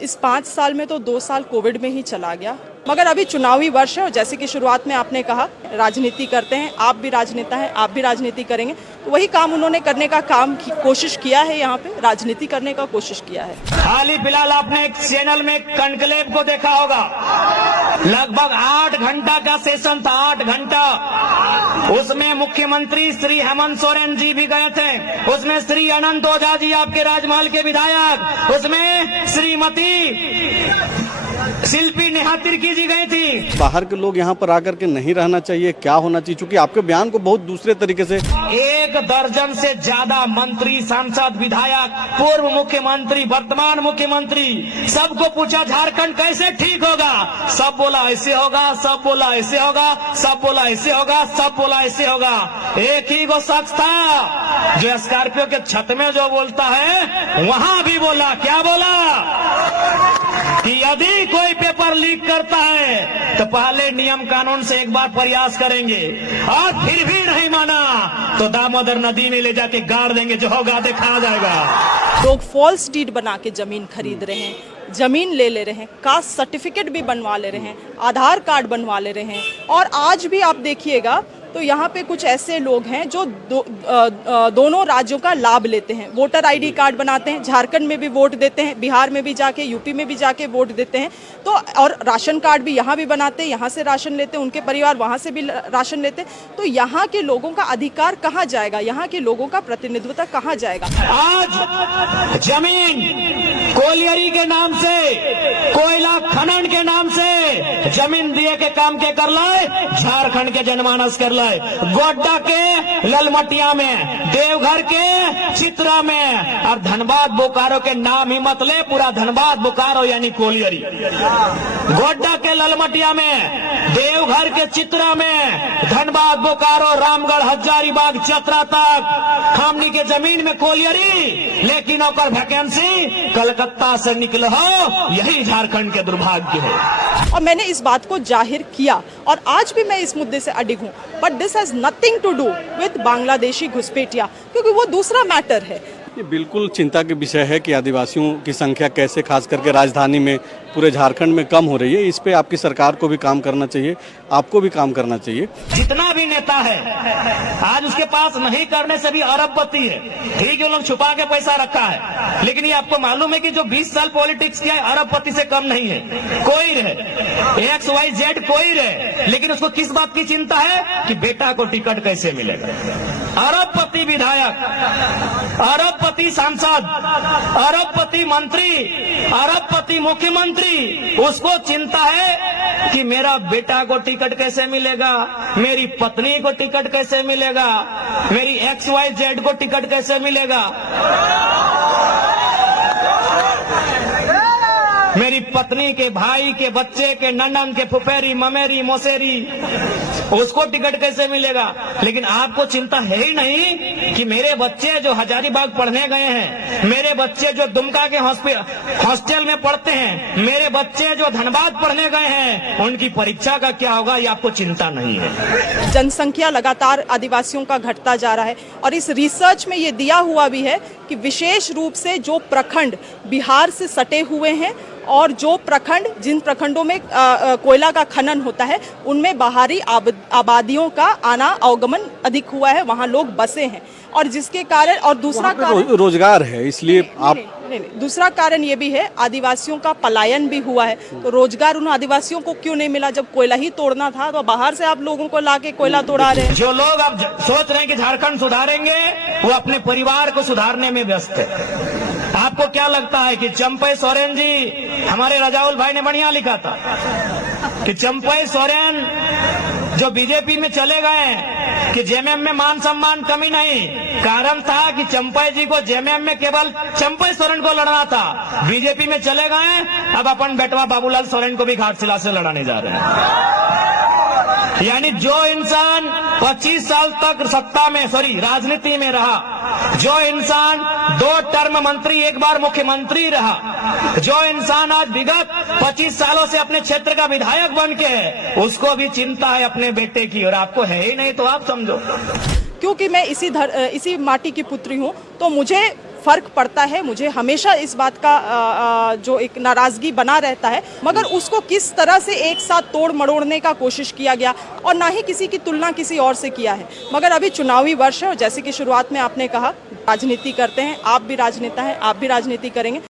इस 5 साल में तो 2 साल कोविड में ही चला गया, मगर अभी चुनावी वर्ष है और जैसे कि शुरुआत में आपने कहा राजनीति करते हैं, आप भी राजनेता हैं, आप भी राजनीति करेंगे, तो वही काम उन्होंने करने का कोशिश किया है, यहाँ पे राजनीति करने का कोशिश किया है। हाल ही फिलहाल आपने एक चैनल में कनक्लेव को देखा होगा, लगभग 8 घंटा का सेशन था, 8 घंटा। उसमें मुख्यमंत्री श्री हेमंत सोरेन जी भी गए थे, उसमें श्री अनंत ओझा जी आपके राजमहल के विधायक, उसमें श्रीमती शिल्पी नेहा तिर्की जी गई थी। बाहर के लोग यहाँ पर आकर के नहीं रहना चाहिए, क्या होना चाहिए? क्योंकि आपके बयान को बहुत दूसरे तरीके से 1 दर्जन से ज्यादा मंत्री, सांसद, विधायक, पूर्व मुख्यमंत्री, वर्तमान मुख्यमंत्री, सबको पूछा झारखंड कैसे ठीक होगा, सब बोला ऐसे होगा, सब बोला ऐसे होगा, सब बोला ऐसे होगा, सब बोला ऐसे होगा। एक ही को शख्स था जो स्कॉर्पियो के छत में जो बोलता है वहां भी बोला, क्या बोला कि यदि कोई पेपर लीक करता है तो पहले नियम कानून से एक बार प्रयास करेंगे और फिर भी नहीं माना तो दामोदर नदी में ले जाके गाड़ देंगे, जो होगा देखा जाएगा। लोग फॉल्स डीड बना के जमीन खरीद रहे हैं, जमीन ले रहे हैं, कास्ट सर्टिफिकेट भी बनवा ले रहे हैं, आधार कार्ड बनवा ले रहे हैं। और आज भी आप देखिएगा तो यहाँ पे कुछ ऐसे लोग हैं जो दोनों राज्यों का लाभ लेते हैं, वोटर आईडी कार्ड बनाते हैं, झारखंड में भी वोट देते हैं, बिहार में भी जाके, यूपी में भी जाके वोट देते हैं, तो और राशन कार्ड भी यहाँ भी बनाते हैं, यहाँ से राशन लेते हैं, उनके परिवार वहाँ से भी राशन लेते हैं। तो यहाँ के लोगों का अधिकार कहाँ जाएगा, यहाँ के लोगों का प्रतिनिधित्व कहाँ जाएगा? आज जमीन कोलियरी के नाम से, कोयला खनन के नाम से जमीन दिए के काम के कर लाए, झारखंड के जनमानस कर लाए। गोड्डा के ललमटिया में, देवघर के चित्रा में और धनबाद बोकारो के नाम ही मत ले, पूरा धनबाद बोकारो यानी कोलियरी। गोड्डा के ललमटिया में, देवघर के चित्रा में, धनबाद बोकारो, रामगढ़, हजारीबाग, चतरा तक खामनी के जमीन में कोलियरी, लेकिन ओकर वैकेंसी कलकत्ता से निकल हो, यही झारखंड के दुर्भाग्य है। और मैंने इस बात को जाहिर किया और आज भी मैं इस मुद्दे से अडिग हूँ, but this has nothing to do with Bangladeshi घुसपैठिया, क्योंकि वो दूसरा मैटर है। ये बिल्कुल चिंता के विषय है कि आदिवासियों की संख्या कैसे खास करके राजधानी में, पूरे झारखंड में कम हो रही है। इस पे आपकी सरकार को भी काम करना चाहिए, आपको भी काम करना चाहिए। जितना भी नेता है आज उसके पास नहीं करने से भी अरबपति है, ठीक है, लोग छुपा के पैसा रखा है, लेकिन ये आपको मालूम है कि जो 20 साल पॉलिटिक्स किया है अरबपति से कम नहीं है। कोई रहे XYZ कोई रहे, लेकिन उसको किस बात की चिंता है कि बेटा को टिकट कैसे मिलेगा। अरबपति विधायक, अरबपति सांसद, अरबपति मंत्री, अरबपति मुख्यमंत्री, उसको चिंता है कि मेरा बेटा को टिकट कैसे मिलेगा, मेरी पत्नी को टिकट कैसे मिलेगा, मेरी XYZ को टिकट कैसे मिलेगा, मेरी पत्नी के भाई के बच्चे के ननन के फुफेरी ममेरी मौसेरी, उसको टिकट कैसे मिलेगा। लेकिन आपको चिंता है ही नहीं कि मेरे बच्चे जो हजारीबाग पढ़ने गए हैं, मेरे बच्चे जो दुमका के हॉस्टल में पढ़ते हैं, मेरे बच्चे जो धनबाद पढ़ने गए हैं, उनकी परीक्षा का क्या होगा, ये आपको चिंता नहीं है। जनसंख्या लगातार आदिवासियों का घटता जा रहा है और इस रिसर्च में ये दिया हुआ भी है कि विशेष रूप से जो प्रखंड बिहार से सटे हुए हैं और जो प्रखंड, जिन प्रखंडों में कोयला का खनन होता है, उनमें बाहरी आबादियों का आना अवगमन अधिक हुआ है, वहाँ लोग बसे हैं और जिसके कारण, और दूसरा कारण रोजगार है, इसलिए आप दूसरा कारण ये भी है आदिवासियों का पलायन भी हुआ है। तो रोजगार उन आदिवासियों को क्यों नहीं मिला? जब कोयला ही तोड़ना था तो बाहर से आप लोगों को लाके कोयला तोड़ा रहे हैं। जो लोग अब सोच रहे हैं कि झारखंड सुधारेंगे, वो अपने परिवार को सुधारने में व्यस्त है। आपको क्या लगता है कि चंपई सोरेन जी, हमारे रजाउल भाई ने बढ़िया लिखा था कि चंपई सोरेन जो बीजेपी में चले गए कि जेएमएम में मान सम्मान कमी नहीं, कारण था कि चंपई जी को जेएमएम में केवल चंपई सोरेन को लड़ना था, बीजेपी में चले गए, अब अपन बेटवा बाबूलाल सोरेन को भी घाटशिला से लड़ाने जा रहे हैं। यानी जो इंसान 25 साल तक सत्ता में, राजनीति में रहा, जो इंसान 2 टर्म मंत्री, 1 बार मुख्यमंत्री रहा, जो इंसान आज विगत 25 सालों से अपने क्षेत्र का विधायक बन के है, उसको भी चिंता है अपने बेटे की, और आपको है ही नहीं तो आप समझो। क्योंकि मैं इसी माटी की पुत्री हूँ, तो मुझे फर्क पड़ता है। मुझे हमेशा इस बात का जो एक नाराजगी बना रहता है, मगर उसको किस तरह से एक साथ तोड़ मरोड़ने का कोशिश किया गया और ना ही किसी की तुलना किसी और से किया है। मगर अभी चुनावी वर्ष है और जैसे कि शुरुआत में आपने कहा राजनीति करते हैं, आप भी राजनेता हैं, आप भी राजनीति करेंगे।